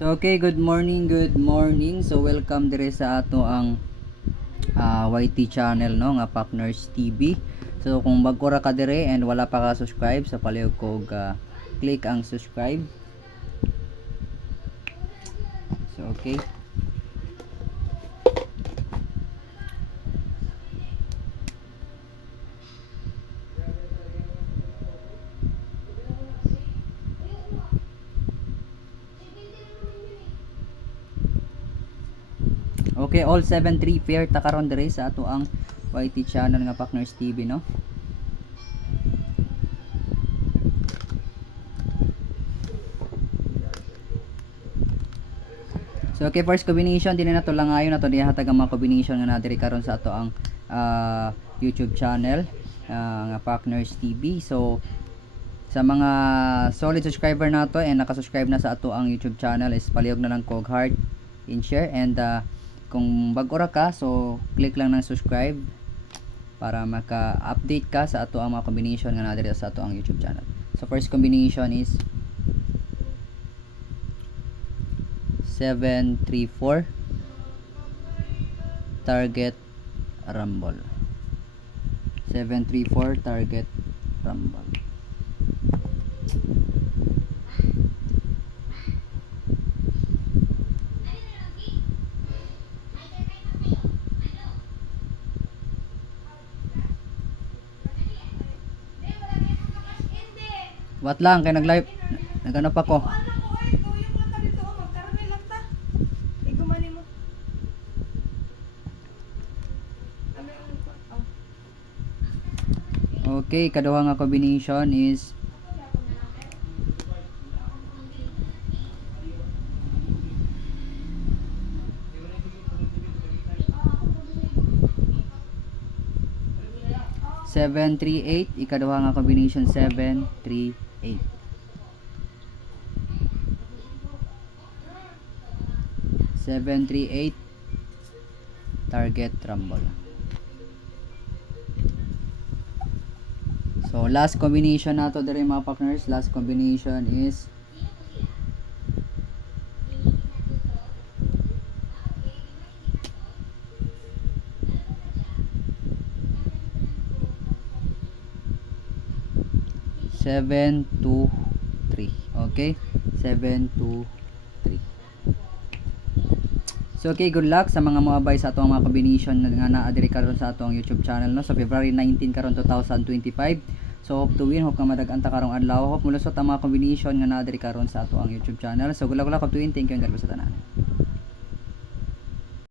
So okay, good morning, good morning. So welcome dire sa ato ang YT channel no nga Partners TV. So kung bago ra ka dire and wala pa ka subscribe, sa palihog ko click ang subscribe. So okay. Okay, all 7-3 pair ta karon dire sa ato ang YT channel nga Partners TV no. So okay, first combination din na to lang ayon na to diha hatag ang mga combination nga na diri karon sa ato ang YouTube channel nga Partners TV. So sa mga solid subscriber nato and naka-subscribe na sa ato ang YouTube channel is palihog na lang kog heart and share, and kung bago ra ka, so click lang ng subscribe para maka-update ka sa ato ang mga combination nga na sa ato ang YouTube channel. So first combination is 7-3-4 target rumble. 7-3-4 target rumble. Wat lang kay nag-live naghanap ako. Okay, kaduha nga combination is 7-3-8, ikaduha nga combination 7-3-8. 7-3-8 target rumble. So last combination nato diri mga partners, last combination is 7-2-3. Okay? 7-2-3. So okay, good luck sa mga moabay sa atong mga combination nga naa diri karon sa atong YouTube channel no. So February 19 karon 2025. So hope to win, hope ka madag-anta karong adlaw, hope mulusot ang mga combination nga naa diri karon sa atong YouTube channel. So good luck, hope to win. Thank you and God bless sa tanan.